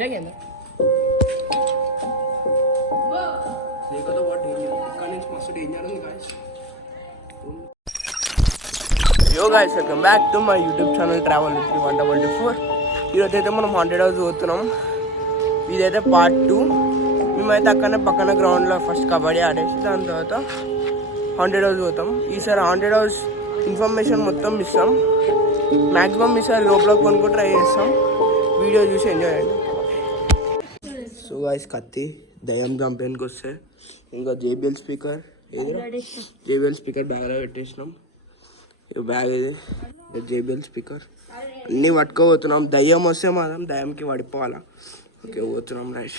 Jagan Yo guys, welcome back to my YouTube channel Travel with 144. ఈరోజు అయితే మనం 100 house పోతున్నాం. ఇదైతే పార్ట్ 2. మేమైతే అక్కడనే పక్కన గ్రౌండ్లో ఫస్ట్ కబడ్డీ ఆడేసి దాని తర్వాత 100 హౌస్ పోతాం. ఈసారి 100 హౌస్ ఇన్ఫర్మేషన్ మొత్తం ఇస్తాం. మ్యాక్సిమం ఈసారి లోపల కొనుక్కు ట్రై చేస్తాం. వీడియో చూసి ఎంజాయ్ చేయండి. సో గాయస్ కత్తి దయ్యం చంపేందుకు వస్తే ఇంకా JBL స్పీకర్ JBL స్పీకర్ బ్యాగ్లో పెట్టేసినాం. ఈ బ్యాగ్ ఇది JBL స్పీకర్ అన్నీ పట్టుకోబోతున్నాం. దయ్యం వస్తే మాత్రం దయ్యంకి పడిపోవాలా. ఓకే పోతున్నాం రైట్.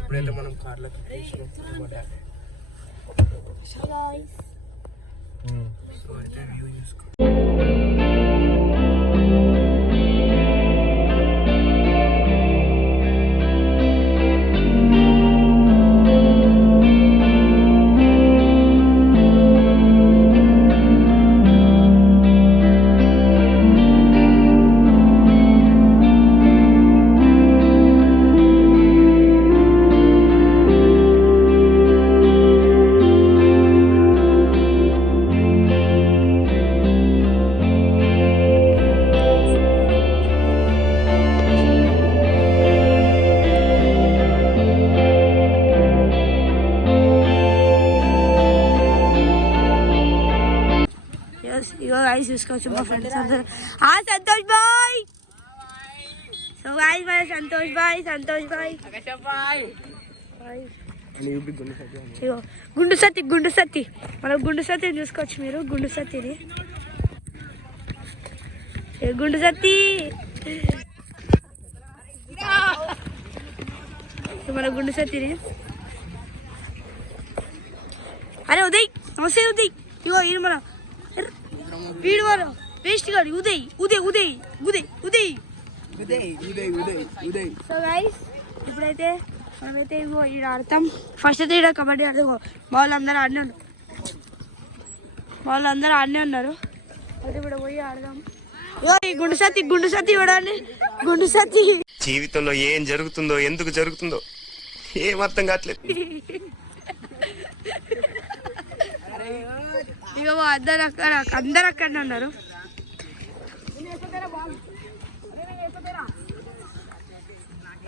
ఇప్పుడైతే మనం కార్లోకి సో అయితే వ్యూ చూసుకో. ఇగో గైస్ చూసుకోవచ్చు మా ఫ్రెండ్స్ అందరూ. సంతోష్ బాయ్. సో గైస్ మన సంతోష్ బాయ్ ఇగో గుండు సత్తి మన గుండు సత్తిని చూసుకోవచ్చు మీరు. గుండు సత్తిని మన గుండు సత్తిని. అరే ఉదయ్ నమస్తే ఉదయ్. ఇగో ఈయన మన వీడు వారు వేస్ట్ గాడు ఉదయ్. సో గైస్ ఇప్పుడైతే మనమైతే ఇగో ఈడ ఆడతాం. ఫస్ట్ అయితే ఈడ కబడ్డీ ఆడతాం. వాళ్ళందరూ ఆడనే ఉన్నారు. అయితే ఇప్పుడు పోయి ఆడదాం. ఈ గుండు సత్తి ఇవ్వడాన్ని గుండు సత్తి జీవితంలో ఏం జరుగుతుందో ఎందుకు జరుగుతుందో ఏం అర్థం కావట్లేదు. ఇక అందరు అక్కడనే ఉన్నారు.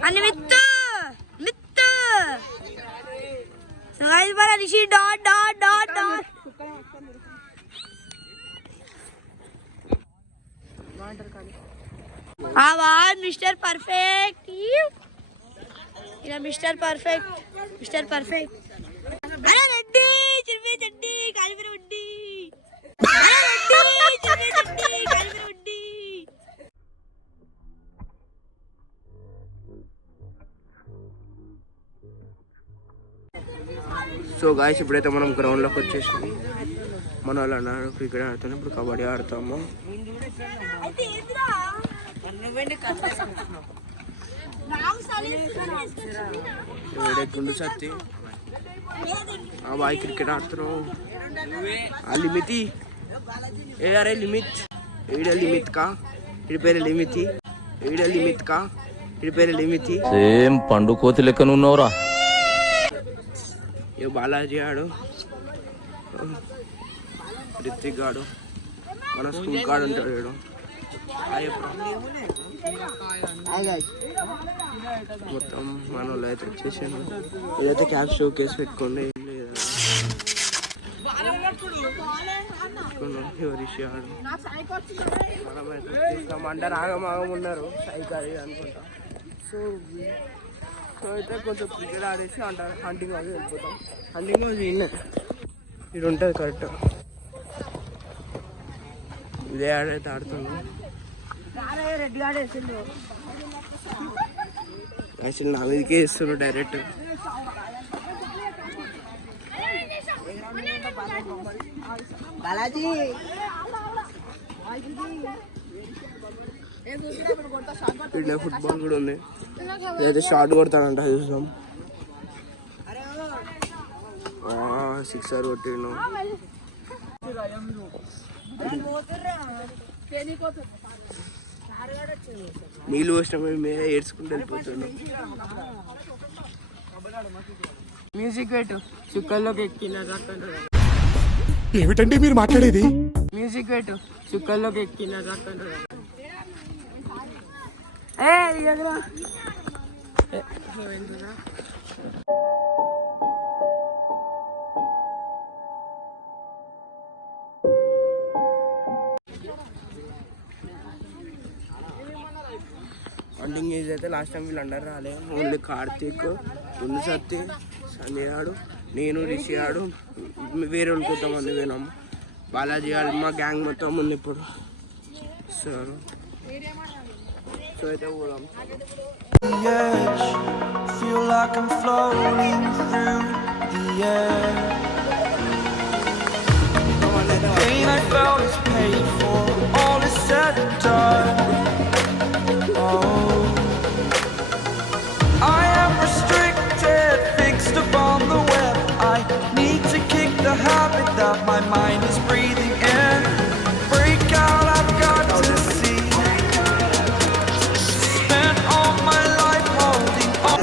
అని myth Rishi dot mister perfect. ఇలా మిస్టర్ పర్ఫెక్ట్ రెడ్డి చెడ్డి కాలిపిరి ఉండి. సో గాయస్ ఇప్పుడైతే మనం గ్రౌండ్లోకి వచ్చేసాం. మన వాళ్ళు అన్నారు క్రికెట్ ఆడుతాం. ఇప్పుడు కబడ్డీ ఆడతాము. గుండు సత్తి ఆ బాయ్ క్రికెట్ ఆడుతున్నావు. ఆ లిమితి అరే లిమిత్ లిమిత్ కా ఇడి పేరు లిమితి సేమ్ పండు కోతి లెక్కన ఉన్నవరా. ఏ బాలాజీ ఆడు రిత్విక్ గాడు మన స్కూల్ కాడు ఉంటాడు. వీడు మొత్తం మన వాళ్ళు అయితే వచ్చేసాను. ఇదైతే క్యాప్ షో కేసు పెట్టుకోండి. ఏం లేదు రిషి ఆడు అందరు ఆగం ఉన్నారు. సైకాడి అనుకుంటా. సో అయితే కొంచెం క్రికెట్ ఆడేసి హంటింగ్ హౌస్ వెళ్ళిపోతాం. హంటింగ్ హౌస్ ఇది ఉంటుంది కరెక్ట్. ఇదే ఆడైతే ఆడుతున్నాం. అసలు నా మీదకే ఇస్తున్నారు డైరెక్ట్. ఇట్లా ఫుట్బాల్ కూడా ఉంది. ఇదైతే షార్ట్ కొడతానంట, చూసాం. 6 కొట్టిను. నీళ్ళు పోసినప్పుడు మీద ఏడ్చుకుంటూ వెళ్ళిపోతున్నాం. మ్యూజిక్ పెట్టు. చుక్కల్లోకి ఎక్కిన ఏమిటండి మీరు మాట్లాడేది? మ్యూజిక్ పెట్టు. చుక్కల్లోకి ఎక్కిన వండింగ్ ఏజ్ అయితే లాస్ట్ టైం వీళ్ళందరూ రాలే. ఓన్లీ కార్తీక్, ముందు సత్తి, సంజయ్ ఆడు, నేను, రిషి ఆడు, వేరే వాళ్ళు కొంతమంది పోయినాం. బాలాజీ ఆడు, మా గ్యాంగ్ మొత్తం ఉంది ఇప్పుడు. సో అయితే పోదాం. Feel like I'm floating through the air. Pain I felt is paid for, all is said and done. Oh, I am restricted, fixed upon the web. I need to kick the habit that my mind is breathing in. Break out, I've got to see. Spent all my life holding on.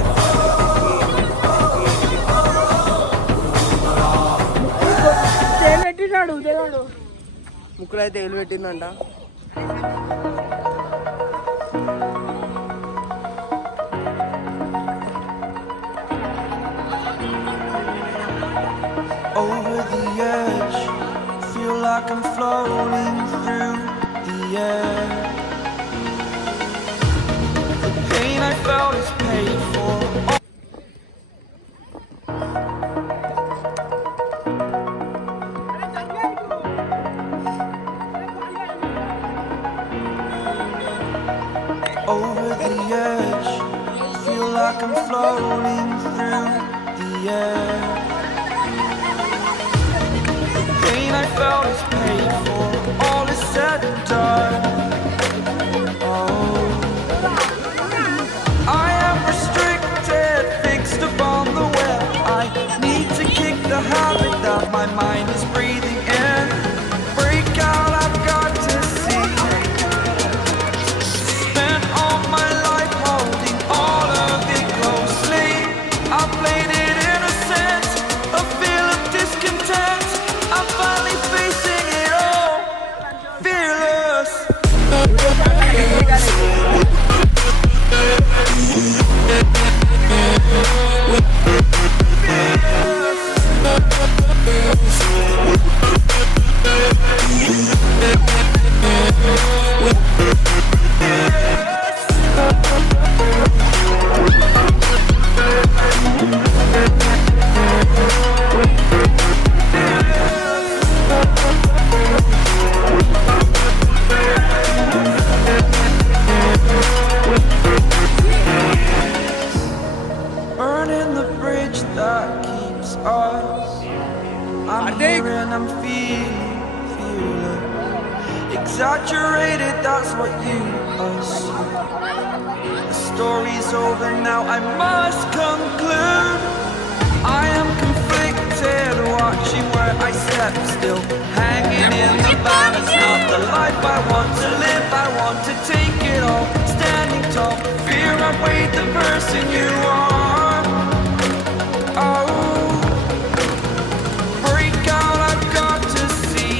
ముక్కులు అయితే ఏలు పెట్టిందంట. Over the edge, feel like I'm floating through the air. The pain I felt is paid for. Over the edge, feel like I'm floating through the air. Pain I felt is paid for, all is said and done. Oh, I am restricted, fixed upon the web. I need to kick the habit that my mind is breathing in. Break out, I've got to see. Spent all my life holding all of it closely. I played it innocent, a feel of discontent. I'm finally facing it all, fearless. Burning the bridge that keeps us. I'm here and I'm feeling exaggerated, that's what you assume. The story's over now, I must conclude. I am conflicted, watching where I step still, hanging in the balance. Not the life I want to live, I want to take it all, standing tall. Fear I weighed the person you are. Oh, break out, I've got to see.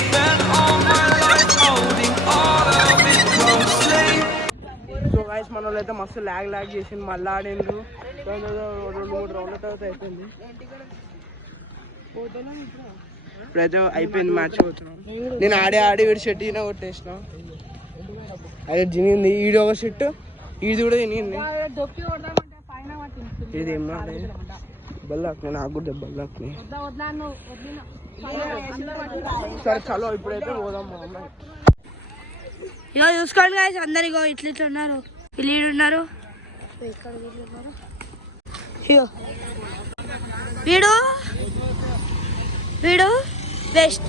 Spent all my life holding all of it closely. So guys మన వాళ్ళు అయితే మస్తు log చేసింది. మళ్ళీ ఆడిండ్రు. 2-3 రౌండ్ల తర్వాత అయిపోయింది. ఇప్పుడైతే అయిపోయింది మ్యాచ్. పోతున్నాం. నేను ఆడి వీడి షెట్ ఈయన కొట్టేసిన. అదే తినింది ఈడు ఒక షెట్, ఈది కూడా తినింది. ఇది ఏం బల్లాకి నాకు కూడా దెబ్బల్లాకి. సరే చలో ఇప్పుడైతే పోదాం. మా అమ్మాయి ఇగో చూసుకోండి గాయస్, అందరు ఇగో ఇట్లా ఉన్నారు. వీళ్ళు ఉన్నారు, ఇగో వీడు వీడు బెస్ట్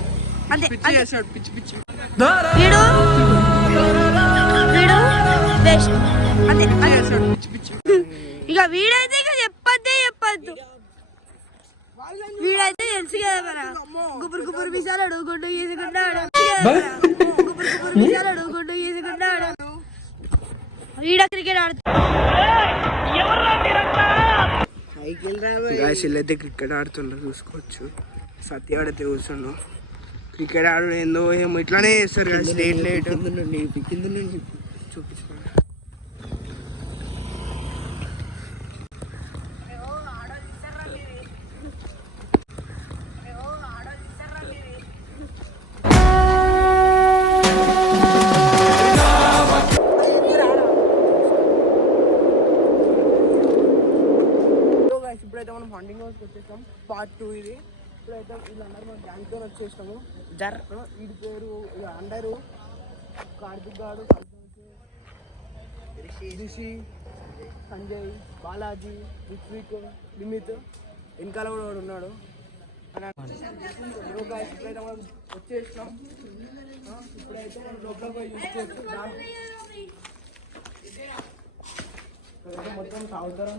అంతే. పిచ్చి చేస్తాడు, పిచ్చి వీడు ఇక వీడైతే ఇక చెప్పద్దు వీడైతే తెలుసు కదా మన గుబురు మిసాలాడు గుడ్డు గీసుకున్నాడు గుడ్డు గీసుకున్నాడు వీడ క్రికెట్ అయితే క్రికెట్ ఆడుతుండ్రు చూసుకోవచ్చు. సత్య ఆడితే కూర్చుండు. క్రికెట్ ఆడు ఏందో ఏమో ఇట్లానే చేస్తారు కదా లేట్ చూపించుకోండి. ఇప్పుడైతే మనం హంటింగ్ హౌస్కి వచ్చేసాం. పార్ట్ 2 ఇది. ఇప్పుడైతే వీళ్ళందరూ మన బ్యాంక్తో వచ్చేసాము. వీడి పేరు అందరూ కార్తిక్ గాడు, రిషి, సంజయ్, బాలాజీ, రిత్విక్, నిమిత్, వెనకాల కూడా వాడు ఉన్నాడు. ఇప్పుడైతే మనం వచ్చేసాం. ఇప్పుడైతే మనం లోపల పోయి చూసుకోవచ్చు. మొత్తం సాగుతారు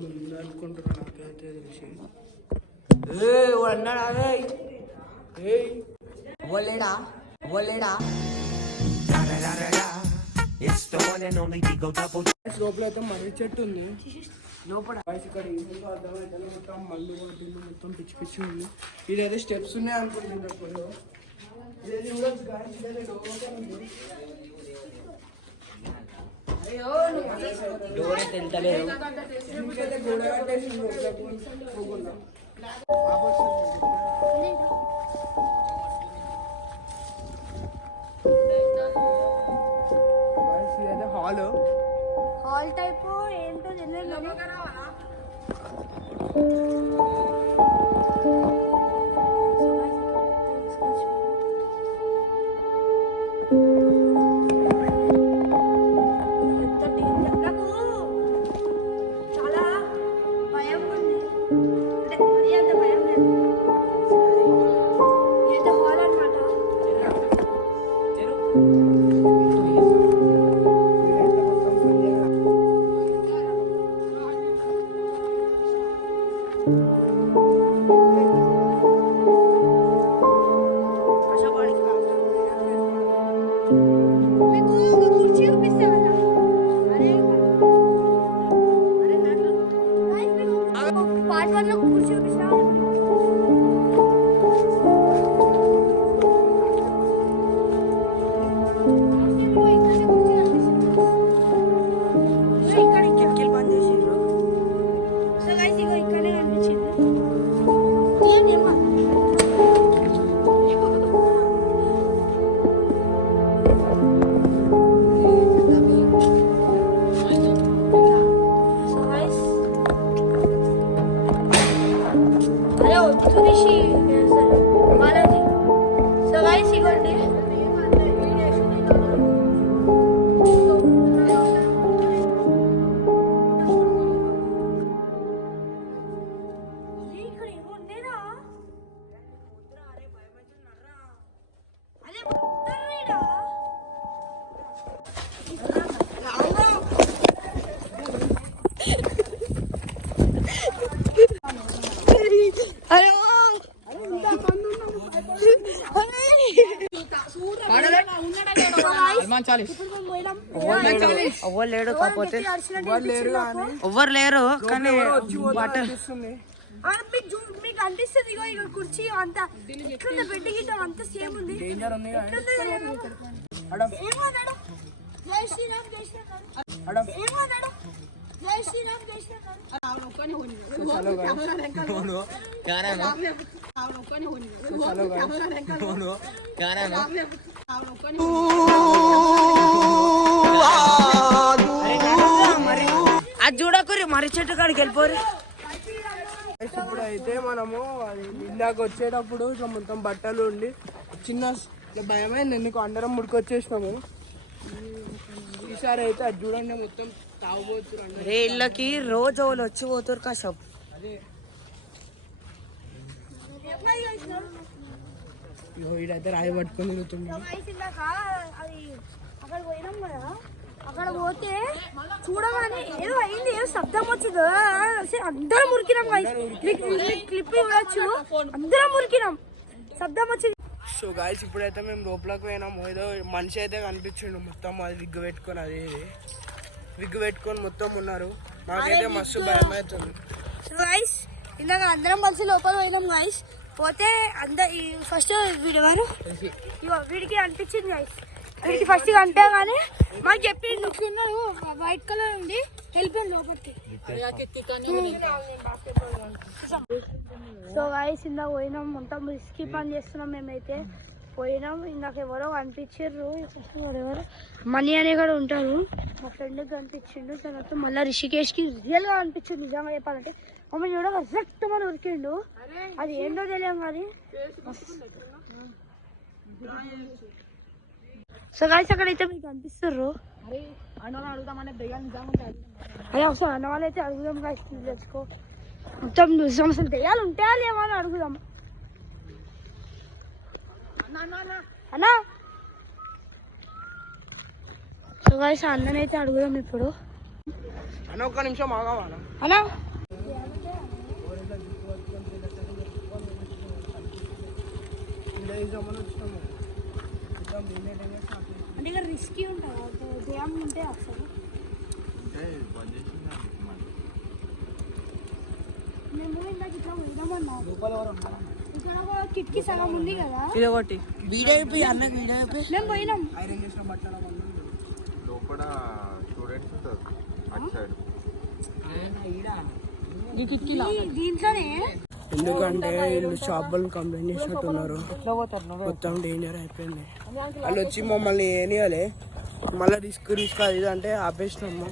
ముందు అనుకుంటున్నా. నాకైతే తెలిసి అన్నాడా లోపల అయితే మర్రి చెట్టు ఉంది. లోపల ఇక్కడ మొత్తం మళ్ళీ వాటిల్లో మొత్తం పిచ్చి పిచ్చి ఉంది. ఇదైతే స్టెప్స్ ఉన్నాయి అనుకుంటున్నప్పుడు ఇదైతే డోర్ అయితే వెళ్తలేదు. హాల్ టైప్ ఏంటో తెలియదు. లేడు కాకపోతే ఎవ్వరు లేరు కానీ మీకు అనిపిస్తుంది ఇక కుర్చీ అంతా ఇట్లా బెడ్ గిట్ట అంతా సేమ్ ఉంది. జై శ్రీరామ్ జై శ్రీరామ్ జై శ్రీరామ్ జై అది చూడకూరి మర్రి చెట్టు కాడికి వెళ్ళిపోరు. ఇప్పుడు అయితే మనము అది ఇందాక వచ్చేటప్పుడు మొత్తం బట్టలు ఉండి చిన్న భయమైంది. నీకు అందరం ముడికొచ్చేసినాము. ఈసారి అయితే అది చూడండి మొత్తం తాగుబోతున్నారు. ఇళ్ళకి రోజు వాళ్ళు వచ్చి పోతారు కాసేపు. అదే వీడైతే రాయి పట్టుకొని తిరుగుతున్నాడు. అక్కడ పోయినాం కదా, అక్కడ పోతే చూడగానే ఏదో అయింది, ఏదో శబ్దం వచ్చింది, అందరం మురికినాం guys. మీకు క్లిప్ ఇవ్వచ్చు, అందరం మురికినాం, శబ్దం వచ్చింది. సో గాయస్ ఇప్పుడైతే మేము లోపలికి పోయినాము. ఏదో మనిషి అయితే కనిపించిండు, మొత్తం అది విగ్గు పెట్టుకొని, అది విగ్గు పెట్టుకొని మొత్తం ఉన్నారు. నాకైతే మస్తు భయం అవుతుంది. సో గైస్ ఇందాక అందరం కలిసి లోపల పోయినాం గైస్. పోతే ఫస్ట్ వీడివారు వీడికి అనిపించింది గైస్, వీడికి ఫస్ట్ కనిపా కానీ మాకు చెప్పిండు తిన్నాడు, వైట్ కలర్ ఉంది, వెళ్ళిపోయింది లోపలికి. సో గైస్ ఇందాక పోయినాం, మొత్తం రిస్కీ పని చేస్తున్నాం మేమైతే. పోయినాం, ఇందాక ఎవరో కనిపించారు, ఎవరెవరు మనీ అనే కూడా ఉంటారు, మా ఫ్రెండ్కి కనిపించిండు. తర్వాత మళ్ళీ రిషికేష్కి రియల్గా కనిపించింది. నిజంగా చెప్పాలంటే మమ్మల్ని చూడగా రక్తమని ఉరికిండు, అది ఏంటో తెలియం కానీ. సో గైస్ అక్కడైతే మీకు కనిపిస్తుర్రు, అదే ఒకసారి అన్న వాళ్ళైతే అడుగుదాం గైస్, తెచ్చుకో మొత్తం నిజం, అసలు దెయ్యాలు ఉంటాయా లేవా అని అడుగుదాం. అన్నా సో గైస్ అన్ననైతే అడుగుదాం ఇప్పుడు. అన్న ఒక్క నిమిషం ఆగావా అన్నా? అంటే ఇక్కడ రిస్కీ ఉంటుంది, దెయ్యం ఉంటే అసలు మేము ఇందాక ఇట్లా పోయినామన్నా, ఇక్కడ ఒక కిటికీ సగం ఉంది కదా, వీడియో అయిపోయి అన్నకి వీడియో అయిపోయి మేము పోయినాం. లోపల స్టూడెంట్స్ ఉంటారు అటు సైడ్. దీంట్లోనే ఎందుకంటే వీళ్ళు షాపులు కంప్లైంట్ చేసినట్టున్నారు, మొత్తం డేంజర్ అయిపోయింది. వాళ్ళు వచ్చి మమ్మల్ని ఏనియాలి, మళ్ళీ రిస్క్ అది ఇది అంటే ఆపేసినాము.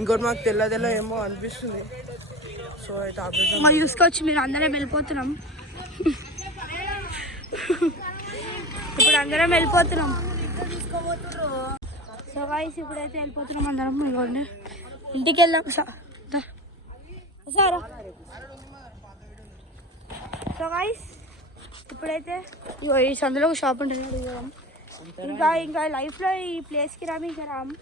ఇంకోటి మాకు తెల్ల ఏమో అనిపిస్తుంది, సో అయితే ఆపేసినాం. మరి చూసుకోవచ్చు, మీరు అందరం వెళ్ళిపోతున్నాం, ఇప్పుడు అందరం వెళ్ళిపోతున్నాం. సో గైస్ ఇప్పుడైతే వెళ్ళిపోతున్నాం అందరం, ఇవ్వండి ఇంటికి వెళ్దాం సారా. సో గైస్ ఇప్పుడైతే ఇగో ఈ సందులో ఒక షాప్ ఉంటుంది, ఇంకా లైఫ్లో ఈ ప్లేస్కి రాము, ఇంకా రాము.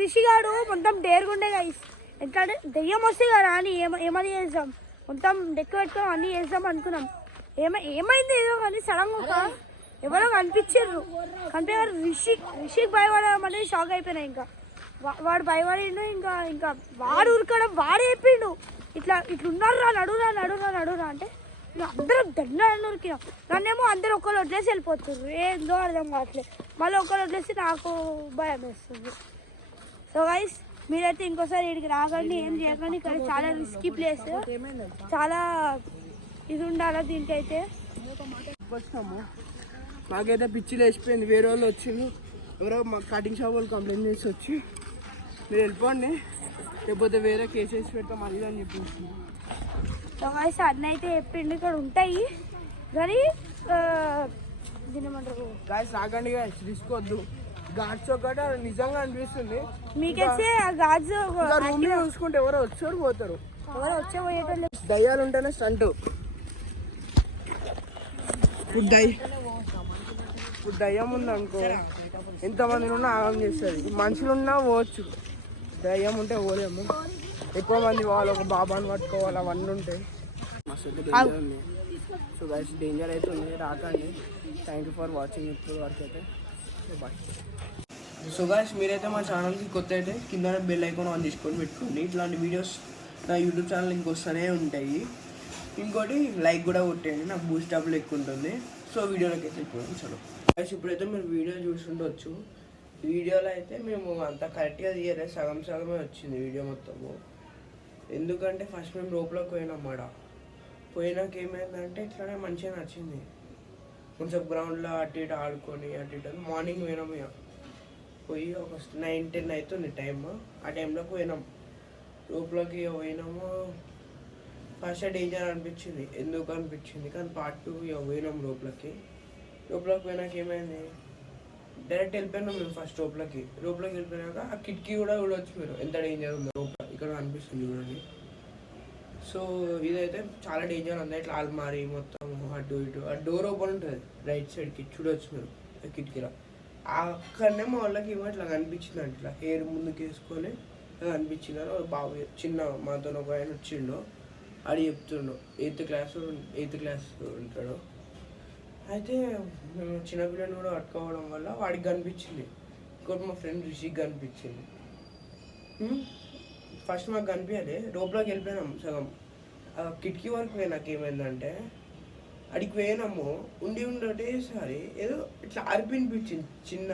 రిషిగాడు మొత్తం డేర్గుండే గైస్, ఎందుకంటే దెయ్యం వస్తే కదా అని ఏమని చేద్దాం, మొత్తం డెక్క పెట్టుకొని అన్నీ చేద్దాం అనుకున్నాం. ఏమైంది ఏదో కానీ సడన్గా ఎవరో కనిపించారు, కనిపించారు. రిషిక్ భయపడమని షాక్ అయిపోయినా, ఇంకా వాడు భయపడిండు, ఇంకా వాడు ఉరకడం, వాడు చెప్పిండు ఇట్లున్నారా నడురా అంటే అందరం దండ ఉరికినాం. నన్నేమో అందరు ఒకళ్ళు వదిలేసి వెళ్ళిపోతున్నారు, ఏందో అర్థం కావట్లేదు. మళ్ళీ ఒకళ్ళు వదిలేసి నాకు భయం వేస్తుంది. సో గైస్ మీరైతే ఇంకోసారి ఇక్కడికి రాకండి, ఏం చేయకండి, ఇక్కడ చాలా రిస్కీ ప్లేస్, చాలా ఇది ఉండాలి దీనికైతే. వచ్చినాము, మాకైతే పిచ్చి లేచిపోయింది. వేరే వాళ్ళు వచ్చిండు, ఎవరో మా కటింగ్ షాప్ వాళ్ళు కంప్లైంట్ చేసి వచ్చి మీరు వెళ్ళిపోండి, లేకపోతే వేరే కేసెస్ పెడతాం అది అని చెప్పింది. సో గైస్ అన్న అయితే చెప్పిండు ఇక్కడ ఉంటాయి కానీ తినమంటారు గాయస్ రాకండి గాయస్, రిస్క్ వద్దు. గాడ్స్ ఒకటి నిజంగా అనిపిస్తుంది, మీకైతే ఆ గాజు రూమ్ లో చూసుకుంటే ఎవరో వచ్చారు పోతారు, ఎవరో వచ్చే పోయేటోళ్ళు. దయ్యాలు ఉంటేనే స్టంట్. ఇప్పుడు దయ్యం ఉందనుకో ఎంతమంది ఉన్నా ఆగం చేస్తుంది, మనుషులు ఉన్నా పోవచ్చు, దయ్యం ఉంటే పోలేము. ఎక్కువ మంది వాళ్ళు ఒక బాబాని పట్టుకోవాలి, అవన్నీ ఉంటాయి, మస్తు డేంజర్ ఉంది. సో గైస్ డేంజర్ అయితే ఉంది, రాకండి. థ్యాంక్ యూ ఫర్ వాచింగ్ ఇప్పుడు వరకు అయితే, బాయ్. సో గైస్ మీరైతే మా ఛానల్కి కొత్త అయితే కింద బెల్ ఐకాన్ ఆన్ చేసుకొని పెట్టుకోండి, ఇట్లాంటి వీడియోస్ నా యూట్యూబ్ ఛానల్ ఇంకొస్తూనే ఉంటాయి. ఇంకోటి లైక్ కూడా కొట్టేయండి, నాకు బూస్ట్ అప్లు ఎక్కువ ఉంటుంది. సో వీడియోలోకి అయితే ఎక్కువ చలో గైస్, ఇప్పుడైతే మీరు వీడియో చూస్తుండొచ్చు. వీడియోలో అయితే మేము అంత కరెక్ట్గా తీయలేదు, సగమే వచ్చింది వీడియో మొత్తము. ఎందుకంటే ఫస్ట్ మేము లోపలికి పోయినాం, పోయినాక ఏమైందంటే ఇట్లానే మంచిగా నచ్చింది, కొంచెం గ్రౌండ్లో అటు ఇటు ఆడుకొని అటు ఇటు మార్నింగ్ పోయినాము. ఇక పోయి ఒక 9-10 అవుతుంది టైమ్, ఆ టైంలోకి పోయినాం. లోపలికి పోయినాము, ఫస్ట్ డేంజర్ అనిపించింది, ఎందుకు అనిపించింది కానీ పార్ట్ 2 ఇక పోయినాం లోపలికి పోయినాక ఏమైంది, డైరెక్ట్ వెళ్ళిపోయినాం మేము ఫస్ట్ లోపలికి వెళ్ళిపోయినాక ఆ కిటికీ కూడా చూడవచ్చు మీరు, ఎంత డేంజర్ ఉందో లోపల ఇక్కడ అనిపిస్తుంది చూడండి. సో ఇదైతే చాలా డేంజర్ ఉంది, ఇట్లా ఆల్మారి మొత్తం అటు ఇటు, ఆ డోర్ ఓపెన్ ఉంటుంది రైట్ సైడ్కి చూడవచ్చు మీరు కిటికీలో, అక్కడనే మా వాళ్ళకి ఏమో ఇట్లా కనిపించింది, అట్లా హెయిర్ ముందుకు వేసుకొని కనిపించింది అని బాబు చిన్న మాతో ఒక ఆయన వచ్చిండు, అది చెప్తుండు. 8th క్లాస్ ఉంటాడు. అయితే మేము చిన్నపిల్లని కూడా పట్టుకోవడం వల్ల వాడికి కనిపించింది. ఇంకోటి మా ఫ్రెండ్ రిషికి కనిపించింది. ఫస్ట్ మాకు కనిపించాలి, రోప్లోకి వెళ్ళిపోయినాం సగం. కిటికీ వరకు పోయినాక ఏమైందంటే అడిగి పోయినాము, ఉండి ఒకటేసారి ఏదో ఇట్లా అనిపించింది చిన్న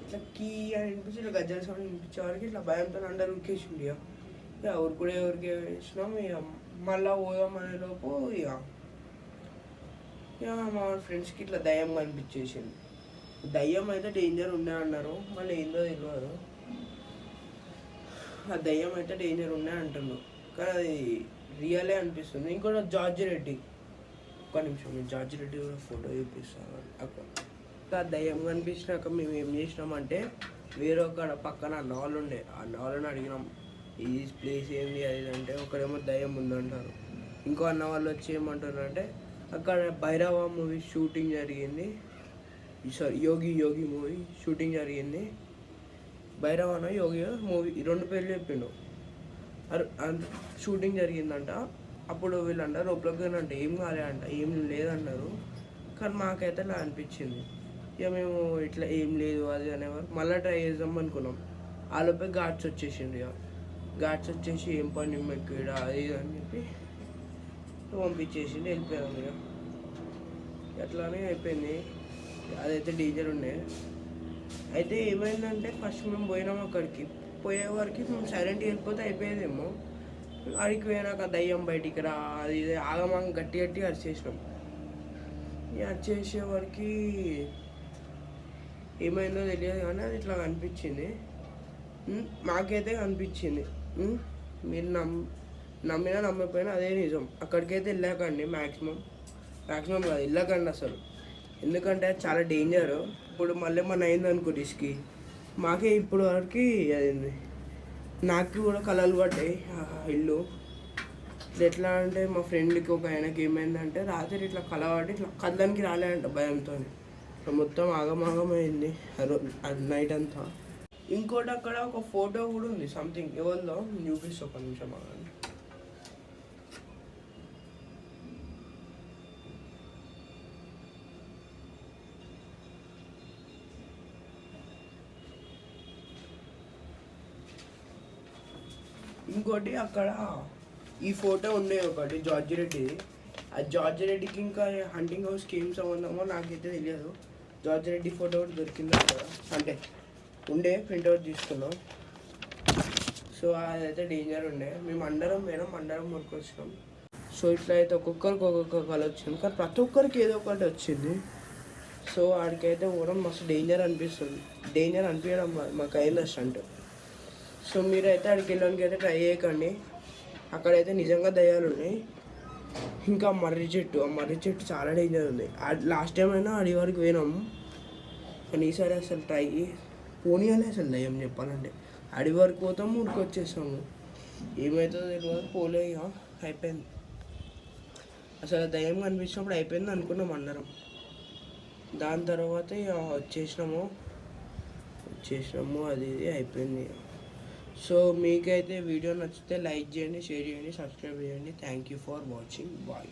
ఇట్లా కీ అని అనిపించి ఇట్లా గజ్జల సౌండ్ వినిపించే వరకు ఇట్లా భయంతో అందరు ఉరికేసిండి. ఇక ఎవరికి వేసినాం. ఇక మళ్ళీ పోదాం అనేలోపు ఇక మా ఫ్రెండ్స్కి ఇట్లా దయ్యం కనిపించేసింది. దయ్యం అయితే డేంజర్ ఉండే అన్నారు, మళ్ళీ ఏందో తెలియదు. ఆ దయ్యం అయితే డేంజర్ ఉండే అంటున్నారు, కానీ అది రియలే అనిపిస్తుంది. ఇంకోటి జార్జి రెడ్డి, ఒక్క నిమిషం నేను జార్జి రెడ్డి కూడా ఫోటో చూపిస్తాను. అక్కడ ఆ దయ్యం కనిపించినాక మేము ఏం చేసినామంటే వేరే ఒక పక్కన నావల్ ఉండే, ఆ నావల్ని అడిగినాం ఈ ప్లేస్ ఏంది అది అంటే, ఒకడేమో దయ్యం ఉందంటారు. ఇంకో అన్న వాళ్ళు వచ్చి ఏమంటారంటే అక్కడ భైరవ మూవీ షూటింగ్ జరిగింది, సారీ యోగి మూవీ షూటింగ్ జరిగింది. భైరవన యోగి మూవీ 2 పేర్లు చెప్పిండు. షూటింగ్ జరిగిందంట. అప్పుడు వీళ్ళంట లోపలికి అంటే ఏం కాలే అంట, ఏం లేదన్నారు. కానీ మాకైతే అలా అనిపించింది. ఇక మేము ఇట్లా ఏం లేదు అది అనేవారు. మళ్ళీ ట్రై చేద్దాం అనుకున్నాం. ఆ లోపే ఘాట్స్ వచ్చేసింది. ఇక ఘాట్స్ వచ్చేసి ఏం పని మీకు ఇక్కడ అది అని చెప్పి పంపించేసింది, వెళ్ళిపోయాము. ఇక అట్లానే అయిపోయింది. అదైతే డేంజర్ ఉండే. అయితే ఏమైందంటే ఫస్ట్ మేము పోయినాం, అక్కడికి పోయే వరకు మేము సైలెంట్గా వెళ్ళిపోతే అయిపోయేదేమో. అడిగి పోయినాక దయ్యం బయటికి రా అది ఇది ఆగమాగం గట్టి అరిచేసినాం. ఇక అరిచేసే వరకు ఏమైందో తెలియదు కానీ అది ఇట్లా కనిపించింది. మాకైతే కనిపించింది. మీరు నమ్మినా నమ్మకపోయినా అదే నిజం. అక్కడికైతే వెళ్ళకండి, మ్యాక్సిమం కాదు, వెళ్ళకండి అసలు. ఎందుకంటే అది చాలా డేంజరు. ఇప్పుడు మళ్ళీ మన అయిందనుకో రిస్కి. మాకే ఇప్పుడు వరకు అయింది, నాకు కూడా కలలు పడ్డాయి ఇల్లు. ఇట్లా ఎట్లా అంటే మా ఫ్రెండ్కి ఒక ఆయనకి ఏమైందంటే రాత్రి ఇట్లా కల పట్టి ఇట్లా కళ్ళనికి రాలేదంట భయంతో. మొత్తం ఆగమాగమైంది నైట్ అంతా. ఇంకోటి అక్కడ ఒక ఫోటో కూడా ఉంది సంథింగ్, ఎవరిలో చూపిస్తా ఒక నిమిషం ఆగండి. ఇంకోటి అక్కడ ఈ ఫోటో ఉండే ఒకటి జార్జి రెడ్డిది. ఆ జార్జి రెడ్డికి ఇంకా హంటింగ్ హౌస్కి ఏం సంబంధమో నాకైతే తెలియదు. జార్జి రెడ్డి ఫోటో ఒకటి దొరికింది అక్కడ, అంటే ఉండే ప్రింట్అవుట్ తీసుకున్నాం. సో అదైతే డేంజర్ ఉండే. మేము అందరం కొనుక్కొచ్చినాం. సో ఇట్లా అయితే ఒక్కొక్కరికి ఒక్కొక్క కళ వచ్చింది, కానీ ప్రతి ఒక్కరికి ఏదో ఒకటి వచ్చింది. సో ఆడికైతే కూడా మస్తు డేంజర్ అనిపిస్తుంది. డేంజర్ అనిపించడం మాకు అయింది స్టంట్. సో మీరైతే అక్కడికి వెళ్ళడానికి అయితే ట్రై చేయకండి. అక్కడైతే నిజంగా దయ్యాలు ఉన్నాయి. ఇంకా ఆ మర్రి చెట్టు చాలా డేంజర్ ఉంది. లాస్ట్ టైం అయినా అడి వరకు పోయినాము, కానీ ఈసారి అసలు ట్రై పోనీయాలి అసలు దయ్యం చెప్పాలంటే. అడి వరకు పోతాము, ఊరికి వచ్చేస్తాము. ఏమవుతుందో తెలియదు, పోలే. ఇక అయిపోయింది. అసలు దయ్యం కనిపించినప్పుడు అయిపోయింది అనుకున్నాం అందరం. దాని తర్వాత ఇక వచ్చేసినాము అది అయిపోయింది. సో మీకైతే వీడియో నచ్చితే లైక్ చేయండి, షేర్ చేయండి, సబ్స్క్రైబ్ చేయండి. Thank you for watching. Bye.